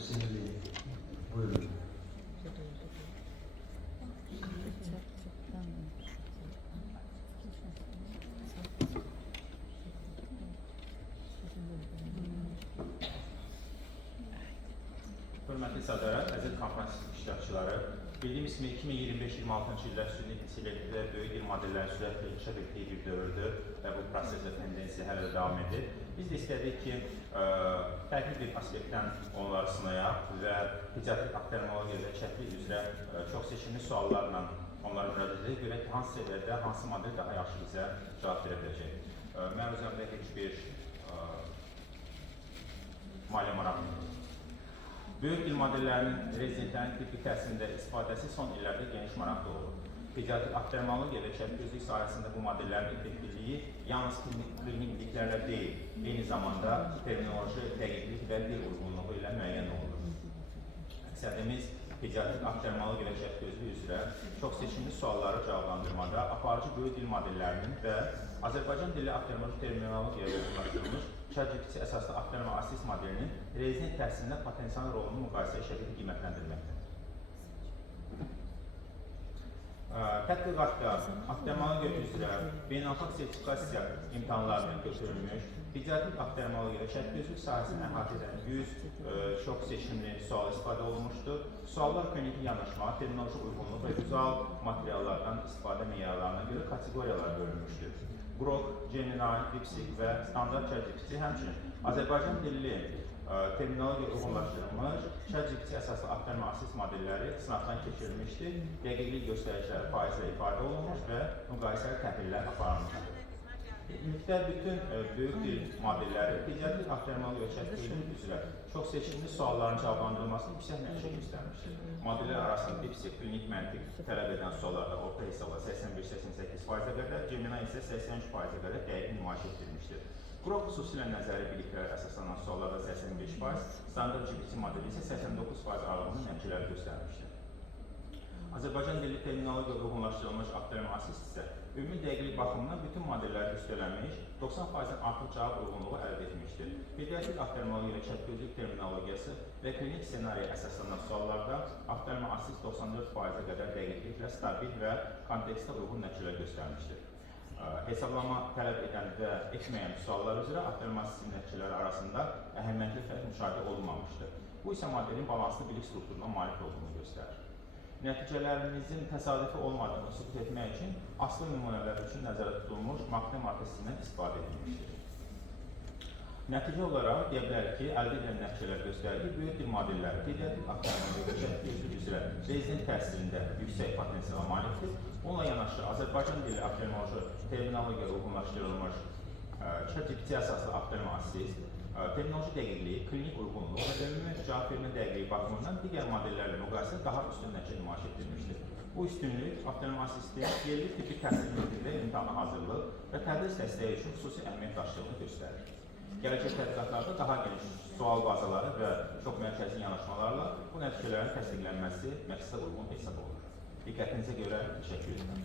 sinirliyim. Buyurun. Hörmətli sədrlər, əziz konferans iştirakçıları, bildiyimiz kimi 2025-26-cı illər süni intellekdə böyük dil modellərinin sürətlə inkişaf etdiyi bir dövrdür və bu proses və tendensiya hələ də davam edir. Biz də istədik ki, fərqli bir aspektdən onları sınayaq və ticarət aktermologiya və çəklik üzrə çox seçimli suallarla onlara müraciət edək, görək ki, hansı səviyyədə, hansı model daha yaxşı bizə cavab verə biləcək. Mən özümdə heç bir maliyyə maraqlı. Böyük dil modellərinin rezidentlərin tibbi təhsilində istifadəsi son illərdə geniş maraq doğurur. Pediatrik aktermologiya və çəpgözlük sahəsində bu modellərin effektivliyi yalnız klinik biliklərlə deyil, eyni zamanda terminoloji dəqiqlik və dil uyğunluğu ilə müəyyən olunur. Məqsədimiz pediatrik aktermologiya və çəpgözlük üzrə çox seçimli sualları cavablandırmada aparıcı böyük dil modellərinin və Azərbaycan dilli aktermoloji terminologiya uyğunlaşdırılmış ChatGPT əsaslı aktermo-assist modelinin rezident təhsilində potensial rolunu müqayisə şəkildə qiymətləndirməkdir. Tədqiqatda aktermologiya üzrə beynəlxalq sertifikasiya imtahanlarından götürülmüş, pediatrik aktermologiya və çəpgözlük sahəsini əhatə edən 100 çox seçimli sual istifadə olunmuşdur. Suallar klinik yanaşma, terminoloji uyğunluq və vizual materiallardan istifadə meyarlarına görə kateqoriyalara bölünmüşdür. Grok, Gemini, DeepSeek və standart ChatGPT həmçinin Azərbaycan dilli terminologiya uyğunlaşdırılmış ChatGPT əsaslı aktermo-assist modelləri sınaqdan keçirilmişdir. Dəqiqlik göstəriciləri faizlə ifadə olunmuş və müqayisəli təhlillər aparılmışdır. İlkdə bütün böyük dil modelləri pediatrik aktermologiya və çəpgözlük üzrə çox seçimli sualların cavablandırılmasını yüksək nəticə göstərmişdir. Modellər arasında DeepSeek klinik məntiq tələb edən suallarda orta hesabla 81-88% qədər, Gemini isə 83% qədər dəqiq nümayiş etdirmişdir. Grok xüsusilə nəzəri biliklərə əsaslanan suallarda 85%, standart GPT modeli isə 89% aralığında nəticələr göstərmişdir. Azərbaycan dilli terminologiya uyğunlaşdırılmış aktermo-assist isə ümumi dəqiqlik baxımından bütün modelləri üstələnmiş, 90%-dən artıq cavab uyğunluğu əldə etmişdir. Pediatrik aktermologiya və çəpgözlük terminologiyası və klinik ssenariyə əsaslanan suallarda aktermo-assist 94%-ə qədər dəqiqliklə stabil və kontekstə uyğun nəticələr göstərmişdir. Hesablama tələb edən və etməyən suallar üzrə aktermo-assist nəticələri arasında əhəmiyyətli fərq müşahidə olunmamışdır. Bu isə modelin balanslı bilik strukturuna malik olduğunu göstərir. Nəticələrimizin təsadüfi olmadığını sübut etmək üçün aslı nümunələr üçün nəzərdə tutulmuş Makne markasından istifadə edilmişdir. Nəticə olaraq deyə bilərik ki, əldə edilən nəticələr göstərir ki, böyük dil modelləri pediatrik aktermologiya və çəpgözlük üzrə rezident təhsilində yüksək potensiala malikdir. Bununla yanaşı Azərbaycan dilli aktermoloji terminologiya uyğunlaşdırılmış ChatGPT əsaslı aktermo-assist terminoloji dəqiqliyi, klinik uyğunluq və ümumi cavab vermə dəqiqliyi baxımından digər modellərlə müqayisədə daha üstün nəticə nümayiş etdirmişdir. Bu üstünlük aktermo-assistin yerli tibbi təhsil müddətində imtahana hazırlıq və tədris dəstəyi üçün xüsusi əhəmiyyət daşıdığını göstərir. Gələcək tədqiqatlarda daha geniş sual bazaları və çox mərkəzi yanaşmalarla bu nəticələrin təsdiqlənməsi məqsədə uyğun hesab olunur. Diqqətinizə görə təşəkkür edirəm.